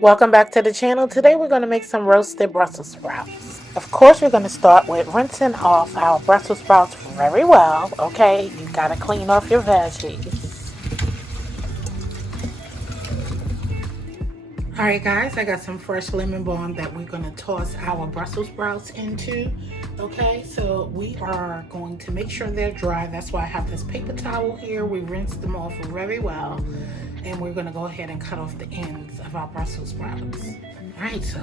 Welcome back to the channel. Today we're going to make some roasted Brussels sprouts. Of course, we're going to start with rinsing off our Brussels sprouts very well. Okay, you got to clean off your veggies. Alright guys, I got some fresh lemon balm that we're going to toss our Brussels sprouts into. Okay, so we are going to make sure they're dry. That's why I have this paper towel here. We rinsed them off very well. And we're going to go ahead and cut off the ends of our Brussels sprouts. Alright, so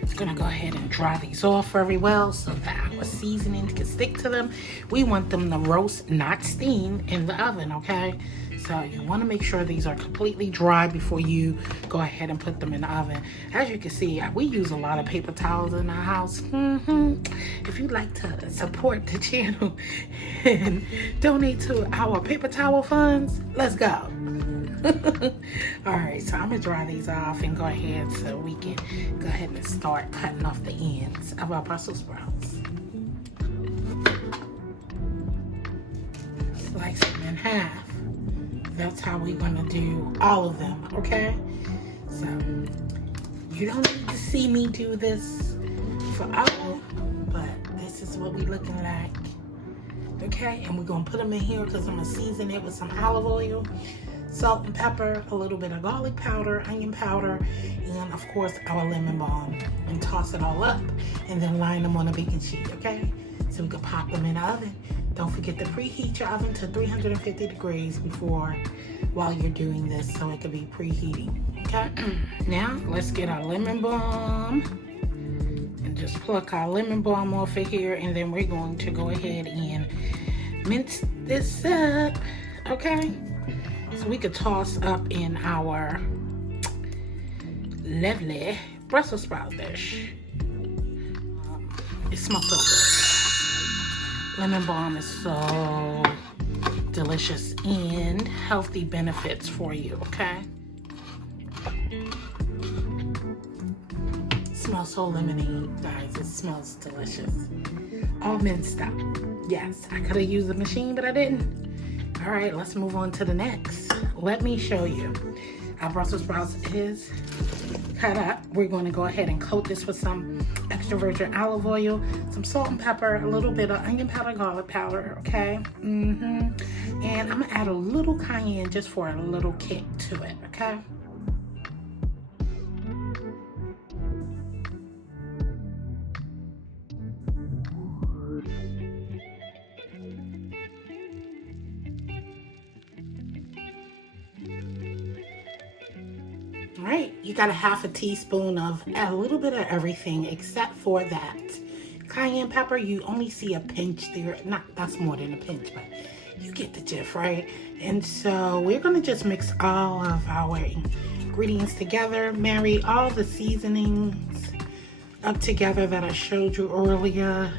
it's going to go ahead and dry these off very well so that our seasoning can stick to them. We want them to roast, not steam, in the oven, okay? So you want to make sure these are completely dry before you go ahead and put them in the oven. As you can see, we use a lot of paper towels in our house. If you'd like to support the channel and donate to our paper towel funds, let's go. Alright, so I'm going to dry these off and go ahead so we can go ahead and start cutting off the ends of our Brussels sprouts. Slice them in half. That's how we're going to do all of them, okay? So, you don't need to see me do this for all, but this is what we're looking like. Okay, and we're going to put them in here because I'm going to season it with some olive oil, salt and pepper, a little bit of garlic powder, onion powder, and of course our lemon balm, and toss it all up and then line them on a baking sheet, okay? So we can pop them in the oven. Don't forget to preheat your oven to 350 degrees while you're doing this so it can be preheating, okay? Now let's get our lemon balm and just pluck our lemon balm off of here, and then we're going to go ahead and mince this up, okay? So we could toss up in our lovely Brussels sprout dish. It smells so good. Lemon balm is so delicious and healthy benefits for you, okay? It smells so lemony, guys. It smells delicious. All minced up. Yes, I could have used the machine, but I didn't. All right, let's move on to the next. Let me show you. Our Brussels sprouts is cut up. We're going to go ahead and coat this with some extra virgin olive oil, some salt and pepper, a little bit of onion powder, garlic powder, okay? And I'm going to add a little cayenne just for a little kick to it, okay? All right, you got a half a teaspoon of a little bit of everything except for that cayenne pepper. You only see a pinch there. That's more than a pinch, but you get the gist, right? And so we're gonna just mix all of our ingredients together, marry all the seasonings up together that I showed you earlier,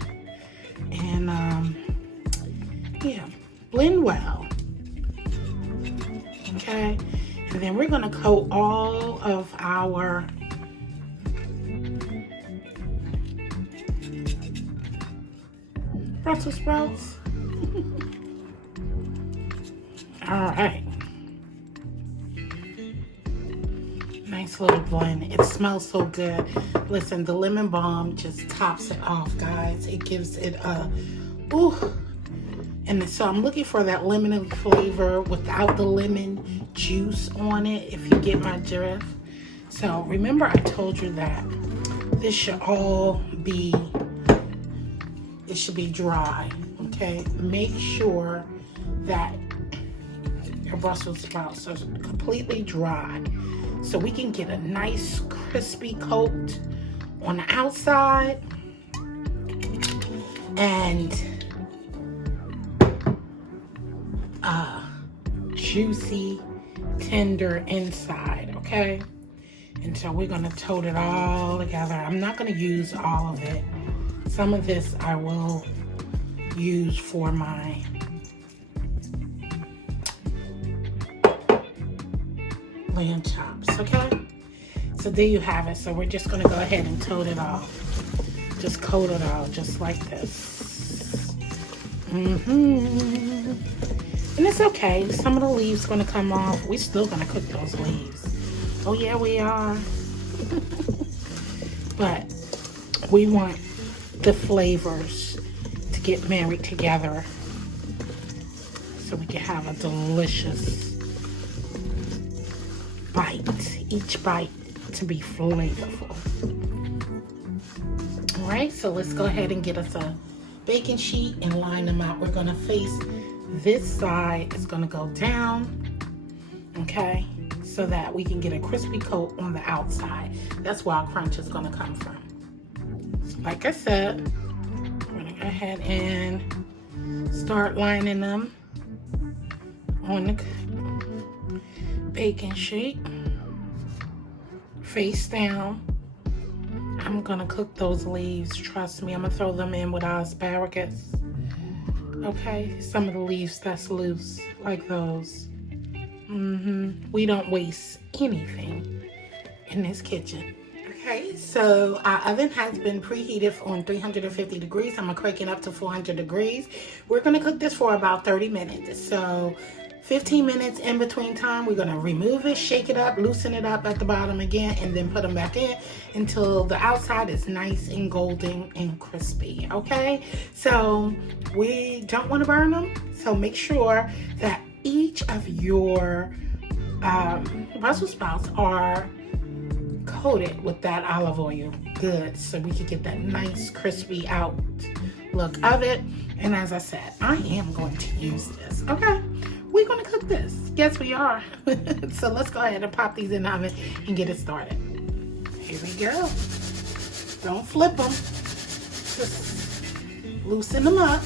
and yeah, blend well, okay? And then we're gonna coat all of our Brussels sprouts. All right. Nice little blend. It smells so good. Listen, the lemon balm just tops it off, guys. It gives it a, ooh. And so I'm looking for that lemon flavor without the lemon juice on it, if you get my drift. So remember I told you that this should all be, it should be dry, okay? Make sure that your Brussels sprouts are completely dry so we can get a nice crispy coat on the outside and juicy, tender inside, okay? And so we're gonna toast it all together. I'm not gonna use all of it. Some of this I will use for my lamb chops, okay? So there you have it. So we're just gonna go ahead and toast it all. Just coat it all, just like this. And it's okay. Some of the leaves gonna come off. We're still gonna cook those leaves. Oh yeah, we are. But we want the flavors to get married together so we can have a delicious bite. Each bite to be flavorful. All right, so let's go ahead and get us a baking sheet and line them out. We're gonna face this side. It's gonna go down, okay, so that we can get a crispy coat on the outside. That's where our crunch is gonna come from. So like I said, I'm gonna go ahead and start lining them on the baking sheet, face down. I'm gonna cook those leaves, trust me. I'm gonna throw them in with our asparagus. Okay, some of the leaves that's loose, like those. We don't waste anything in this kitchen. Okay, so our oven has been preheated on 350 degrees. I'm gonna crank it up to 400 degrees. We're gonna cook this for about 30 minutes. So 15 minutes in between time, we're gonna remove it, shake it up, loosen it up at the bottom again, and then put them back in until the outside is nice and golden and crispy, okay? So we don't wanna burn them, so make sure that each of your Brussels sprouts are coated with that olive oil good, so we can get that nice crispy out look of it. And as I said, I am going to use this, okay? We're gonna cook this. Yes, we are. So let's go ahead and pop these in the oven and get it started. Here we go. Don't flip them. Just loosen them up.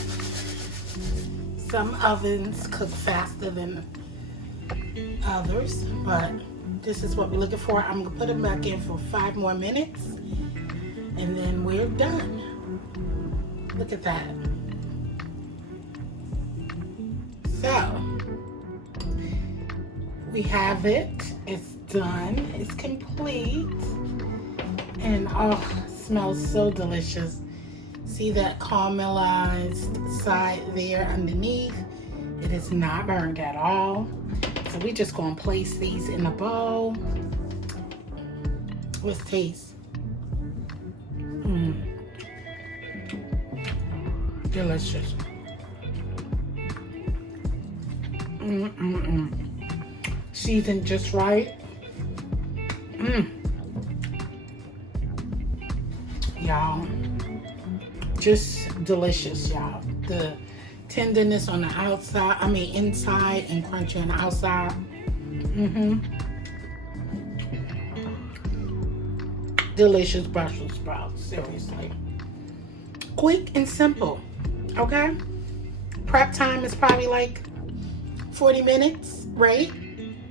Some ovens cook faster than others, but this is what we're looking for. I'm gonna put them back in for 5 more minutes, and then we're done. Look at that. So, we have it. It's done. It's complete. And oh, it smells so delicious. See that caramelized side there underneath? It is not burned at all. So we're just gonna place these in a bowl. Let's taste. Delicious. Seasoned just right. Y'all, just delicious, y'all. The tenderness on the outside, inside, and crunchy on the outside. Delicious Brussels sprouts, seriously. Quick and simple, okay? Prep time is probably like 40 minutes, right?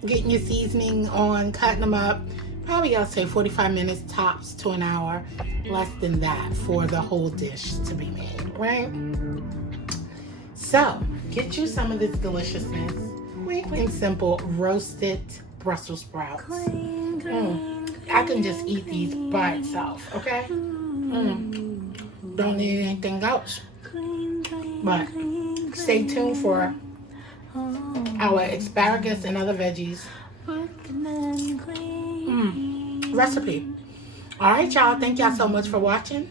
Getting your seasoning on, cutting them up. Probably I'll say 45 minutes tops to an hour. Less than that for the whole dish to be made, right? So, get you some of this deliciousness. Quick and simple roasted Brussels sprouts. I can just eat these by itself, okay? Don't need anything else. But stay tuned for our asparagus and other veggies recipe. All right, y'all. Thank y'all so much for watching.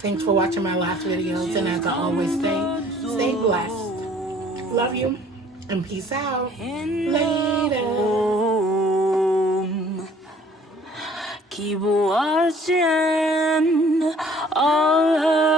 Thanks for watching my last videos. And as I always say, stay blessed. Love you. And peace out. Later. Keep watching all her